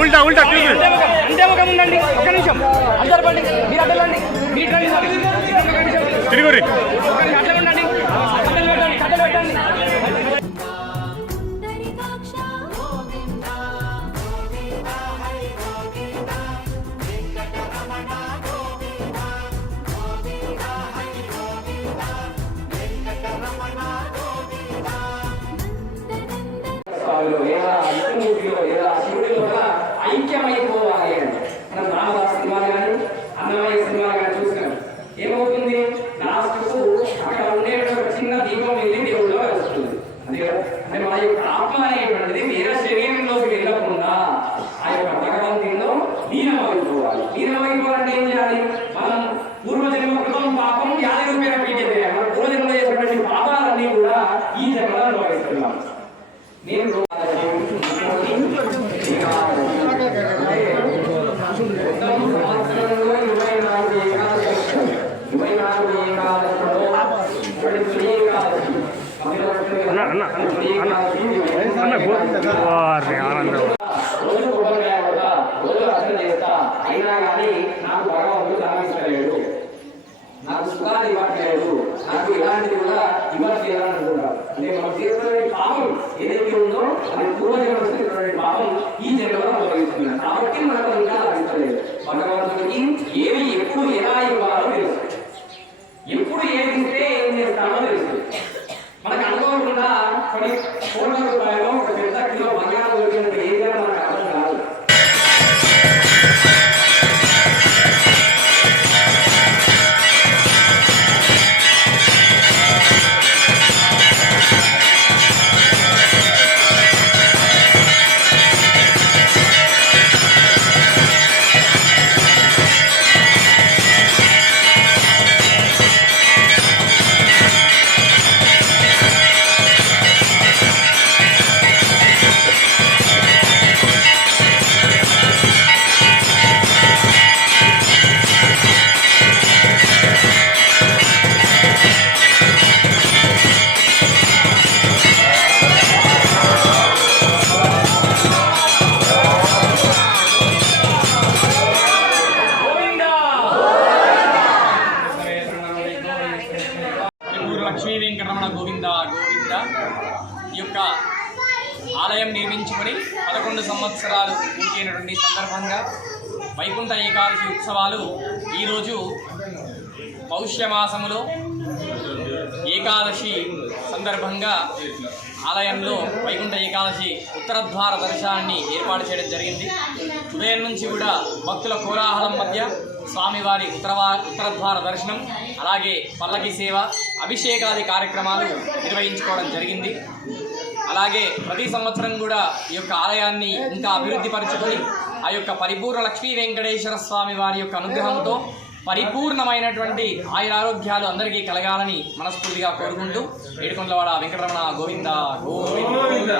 ఉల్టా ఉల్టా. అంతే ముఖం ఉండండి. ఒక్క నిమిషం. అందరు రండి. మీరు. తిరుగురి. అడ్డం ఉండండి. కట్టలు పెట్టండి పెట్టండి. ఐక్యమైపోవాలి అని మనం రామదాస్ సినిమాలు కానీ అన్నమయ్య సినిమాలు కానీ చూసినాం. ఏమవుతుంది? లాస్ట్కు అక్కడ ఉండేటువంటి చిన్న దీపం వెళ్ళి దేవుడిలో వస్తుంది అంతే కదా అంటే మన యొక్క ఆత్మ అనేటువంటిది వేరే శరీరంలోకి వెళ్ళకుండా ఆ యొక్క భగవంతునిలో లీనమైపోవాలి లీనమైపోవాలంటే ఏం చేయాలి? మనం అన్న అన్న అన్న అన్న వారి ఆనందం రోజు అయినా కానీ నాకు భగవంతుడు సాధించలేడు నాకు సుఖాన్ని ఇవ్వట్లేదు నాకు ఇలాంటిది కూడా ఇవ్వట్లేదు అనుకుంటారు అంటే పాపం ఏదైతే ఉందో అది పూర్వజన్మ করে ওনার বাইরেও గోవింద గోవింద ఈ యొక్క ఆలయం నిర్మించుకొని పదకొండు సంవత్సరాలు పూర్తయినటువంటి సందర్భంగా వైకుంఠ ఏకాదశి ఉత్సవాలు ఈరోజు పౌష్యమాసములో ఏకాదశి సందర్భంగా ఆలయంలో వైకుంఠ ఏకాదశి ఉత్తరద్వార దర్శనాన్ని ఏర్పాటు చేయడం జరిగింది. ఉదయం నుంచి కూడా భక్తుల కోలాహలం మధ్య స్వామివారి ఉత్తరవా ఉత్తరద్వార దర్శనం అలాగే పల్లకి సేవ అభిషేకాది కార్యక్రమాలు నిర్వహించుకోవడం జరిగింది. అలాగే ప్రతి సంవత్సరం కూడా ఈ యొక్క ఆలయాన్ని ఇంకా అభివృద్ధి పరుచుకొని ఆ యొక్క పరిపూర్ణ లక్ష్మీ వెంకటేశ్వర స్వామి వారి యొక్క అనుగ్రహంతో పరిపూర్ణమైనటువంటి ఆయురారోగ్యాలు అందరికీ కలగాలని మనస్ఫూర్తిగా కోరుకుంటూ ఏడుకొండలవాడ వెంకటరమణ గోవింద గోవింద.